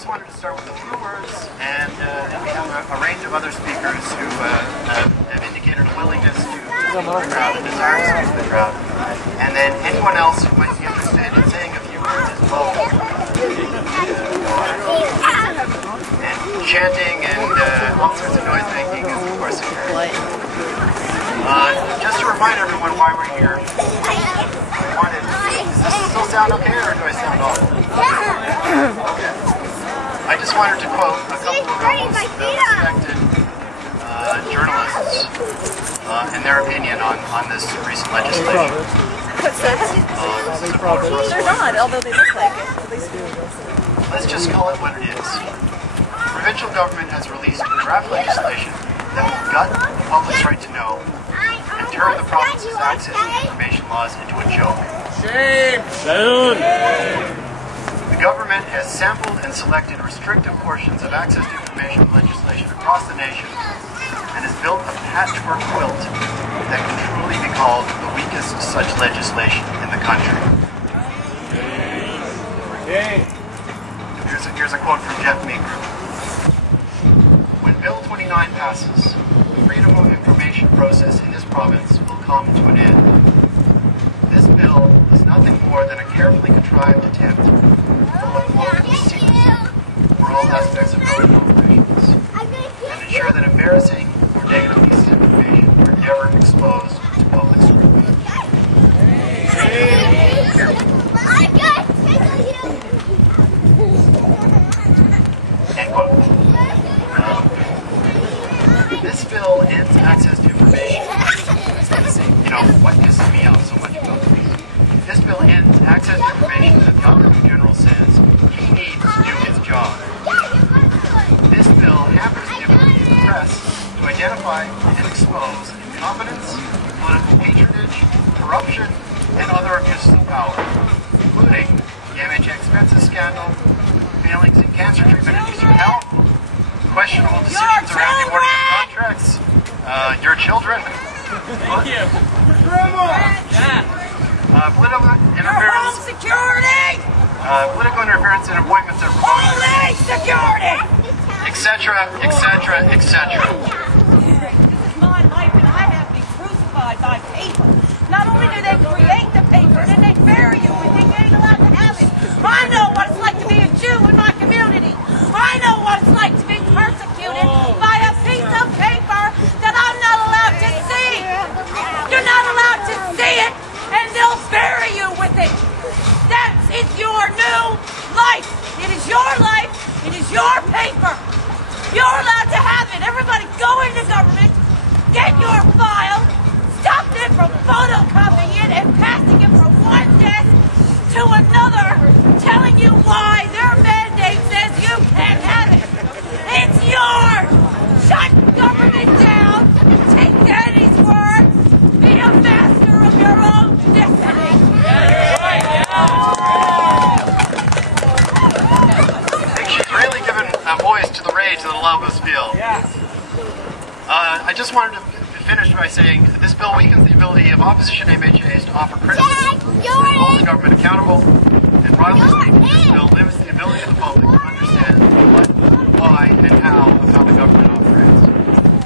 just wanted to start with a few words, and then we have a range of other speakers who have indicated a willingness to speak to the crowd, a desire to speak to the crowd. And then anyone else who might be interested in saying a few words is welcome. And chanting and all sorts of noise making is of course encouraged. Just to remind everyone why we're here, does this still sound okay, or do I sound awful? Okay. I just wanted to quote a couple of most respected journalists and their opinion on this recent legislation. What's that? They're not, although they look like it. Let's just call it what it is. The provincial government has released draft legislation that will gut the public's right to know and turn the province's access to information laws into a joke. Shame! Shame! The government has sampled and selected restrictive portions of access to information legislation across the nation and has built a patchwork quilt that can truly be called the weakest such legislation in the country. Here's a quote from Jeff Meeker. When Bill-29 passes, the freedom of information process in this province will come to an end. This bill is nothing more than a carefully contrived attempt to uphold secrecy for all aspects of government operations and ensure that embarrassing or negative pieces of information are never exposed to public scrutiny. End quote. This bill ends access to information. You know, what pisses me off so much about this? This bill ends access to information that the Governor General says he needs to do his job. This bill hampers the ability of the press to identify and expose incompetence, political patronage, corruption, and other abuses of power, including the MHA expenses scandal, failings in cancer treatment and Eastern Health, questionable decisions around the awarding of contracts, your children. Thank you. Political interference. Home security! Political interference in appointments at remote, Police security! etc., etc., etc. This is my life, and I have been crucified by paper. Not only do they create the paper, then they bury you with it. You ain't allowed to have it. I know what it's like to be a Jew in my community. I know what it's like to be persecuted by a piece of paper that I'm not allowed to see. You're not allowed to see it, and they'll bury you with it. That is your new life. It is your life. It is your paper. You're allowed to have it. Everybody go into government, get your file, stop them from photocopying it and passing it from one desk to another, telling you why their mandate says you can't have it. It's yours. Shut government down. Take Daddy's word. Be a master of your own destiny. I think she's really given a voice to the rage that a lot of us feel. I just wanted to finish by saying this bill weakens the ability of opposition MHAs to offer criticism and hold the government accountable, and rivalry. This bill limits the ability of the public to understand what, why, and how of how the government operates.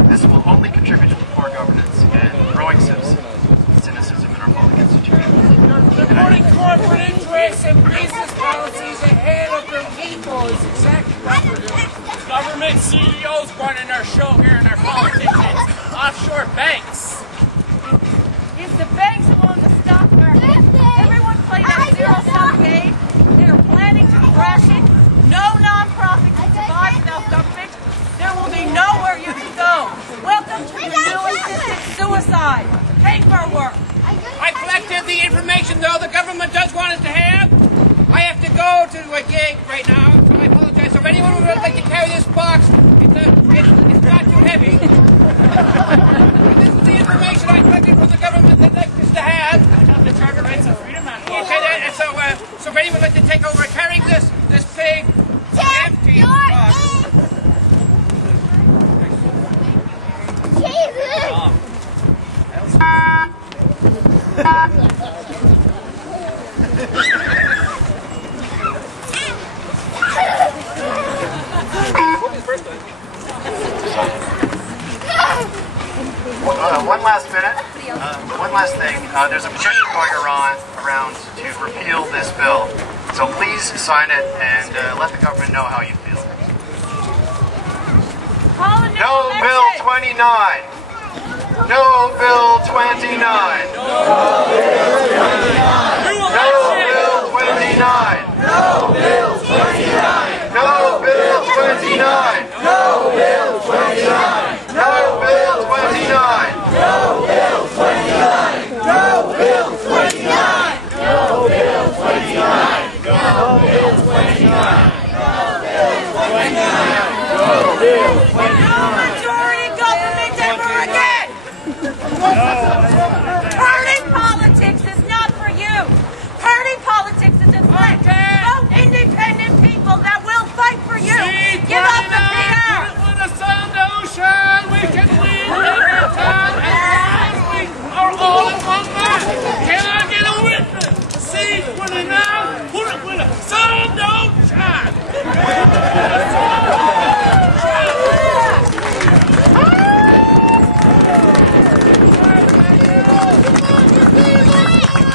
This will only contribute to poor governance and growing cynicism in our public institutions. They're putting corporate interests and business policies ahead of their people is exactly what they're doing. Government CEOs running our show here in our politicians. Offshore banks. If the banks own the stock market, everyone played that zero-sum game. They're planning to crash it. No non-profit can survive without government. There will be nowhere you can go. Welcome to the new assisted suicide. Paperwork. I collected the information, though, the government does want us to have. I have to go to a gig right now, so I apologize. So if anyone would like to carry this box, it's not too heavy. This is the information I collected from the government that they'd like us to have. The Charter Rights of Freedom Act. Okay, and so if anyone would like to take over carrying this big, empty box. Jesus! there's a petition going around to repeal this bill. So please sign it and let the government know how you feel. No Bill 29! No Bill 29! No Bill 29! No Bill 29! No Bill 29! No Bill 29! No Bill 29! No Bill 29! No Bill 29! No Bill 29! No Bill 29! No Bill 29! Majority government ever again! Party politics is not for you. Party politics is in fact vote independent people that will fight for you. Give up the PR. When the sun don't shine, we can win every time as long as we are all in one man. Can I get a witness? See, when the now, when the sun don't shine.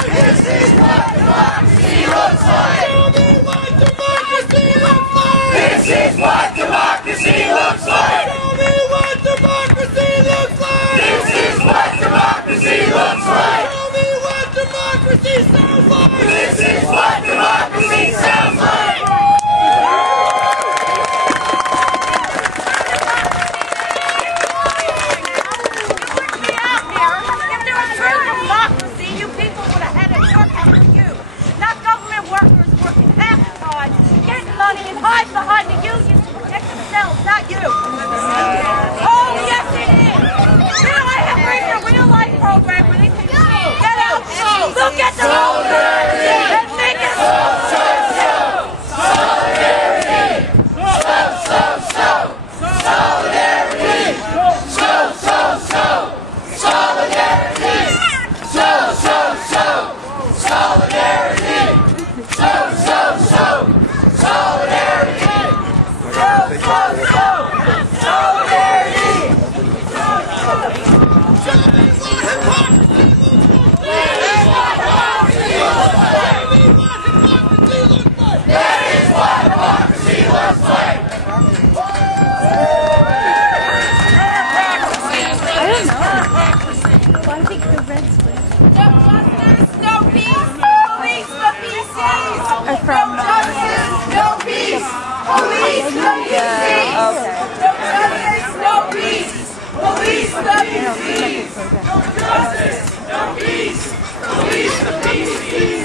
This is what democracy looks like. Tell me what democracy looks like. This is what democracy looks like. Tell me what democracy looks like. This is what democracy looks like. Tell me what democracy sounds like. This is what democracy sounds like. And hide behind the unions to protect themselves, not you. Oh, yes it is. You know, I have written a real life program where they can get out, look at the solidarity, and make it solidarity. Solidarity.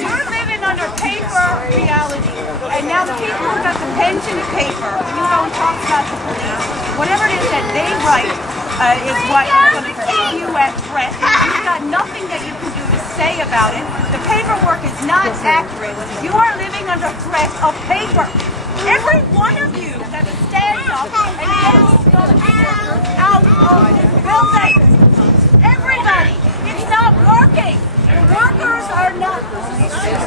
We're living under paper reality, and now the people who got the pension and paper, you know, and talk about the police, whatever it is that they write is what is going to keep you at rest. You've got nothing that you can do to say about it. The paperwork is not accurate. You are living under threat of paper. Every one of you that stands up and gets those workers out of this building. Everybody. It's not working. The workers are not.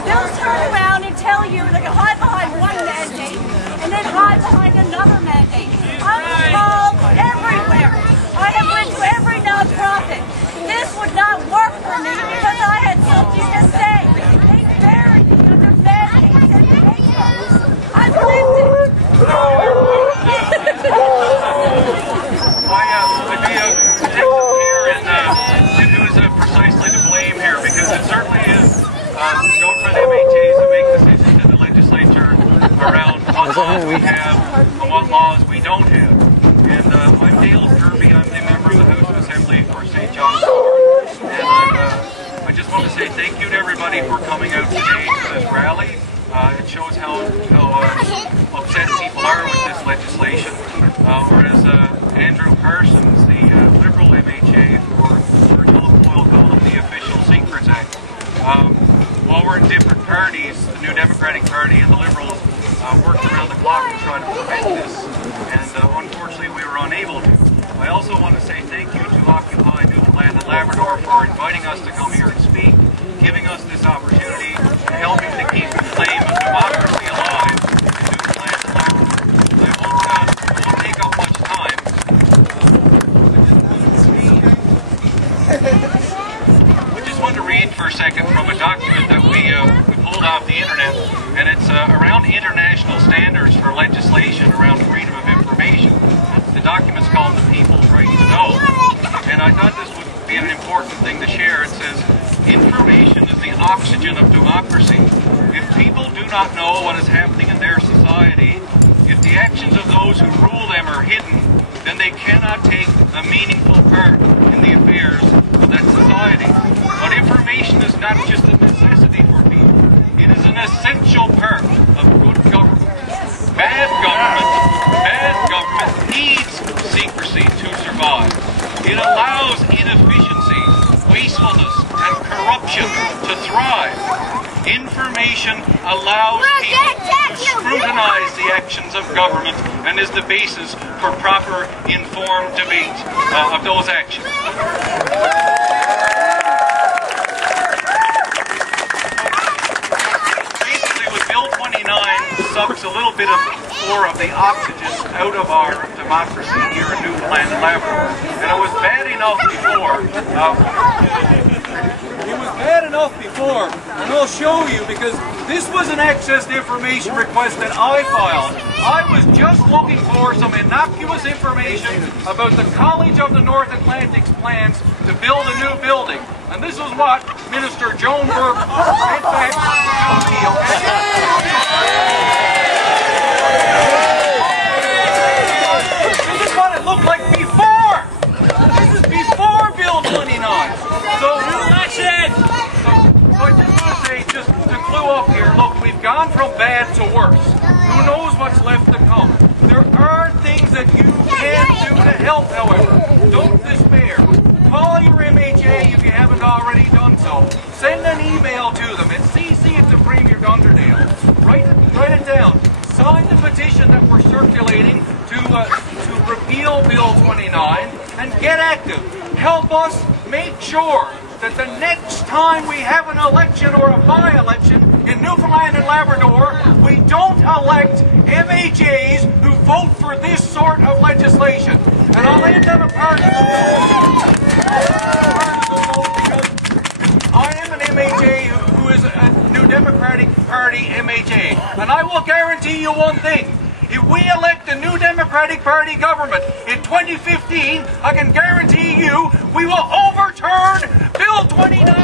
They'll turn around and tell you they can hide behind one mandate and then hide behind another mandate. I'm involved everywhere. I have went to every nonprofit. This would not work for me because I had something to say. They buried me under mandates and papers. I've lived it. Precisely to blame here, because it certainly is government MHAs that make decisions in the legislature around what laws we have and what laws we don't have. And I'm Dale Kirby. I'm the member of the House of Assembly for St. John's Ward. And I just want to say thank you to everybody for coming out today to this rally. It shows how upset people are with this legislation. Whereas Andrew Parsons, the Liberal MHA for Telefoil, called it the Official Secrets Act. While we're in different parties, the New Democratic Party and the Liberals worked around the clock to try to prevent this, and unfortunately we were unable to. I also want to say thank you to Occupy Newfoundland and Labrador for inviting us to come here and speak, giving us this opportunity, and helping to keep the flame of democracy alive in Newfoundland and Labrador. I won't take up much time. I just want to read for know. And I thought this would be an important thing to share. It says, information is the oxygen of democracy. If people do not know what is happening in their society, if the actions of those who rule them are hidden, then they cannot take a meaningful part in the affairs of that society. But information is not just a necessity for people. It is an essential part of good government. Bad government needs secrecy to survive. It allows inefficiency, wastefulness, and corruption to thrive. Information allows people to scrutinize the actions of government and is the basis for proper, informed debate of those actions. Basically, with Bill 29 sucks a little bit more of the oxygen out of our democracy here in Newfoundland and Labrador. And it was bad enough before. It was bad enough before, and I'll show you, because this was an access to information request that I filed. I was just looking for some innocuous information about the College of the North Atlantic's plans to build a new building. And this is what Minister Joan Burke sent back to me, This is what it looked like before! This is before Bill 29. So I just want to say, just to clue up here, look, we've gone from bad to worse. Who knows what's left to come? There are things that you can do to help, however. Don't despair. Call your MHA if you haven't already done so. Send an email to them and CC it to Premier Dunderdale. Write it down. Sign the petition that we're circulating to repeal Bill 29 and get active. Help us make sure that the next time we have an election or a by-election in Newfoundland and Labrador, we don't elect MHAs who vote for this sort of legislation. And I'll end on a partisan note, because I am an MHA who is a New Democratic Party MHA. And I will guarantee you one thing. If we elect a new Democratic Party government in 2015, I can guarantee you we will overturn Bill 29.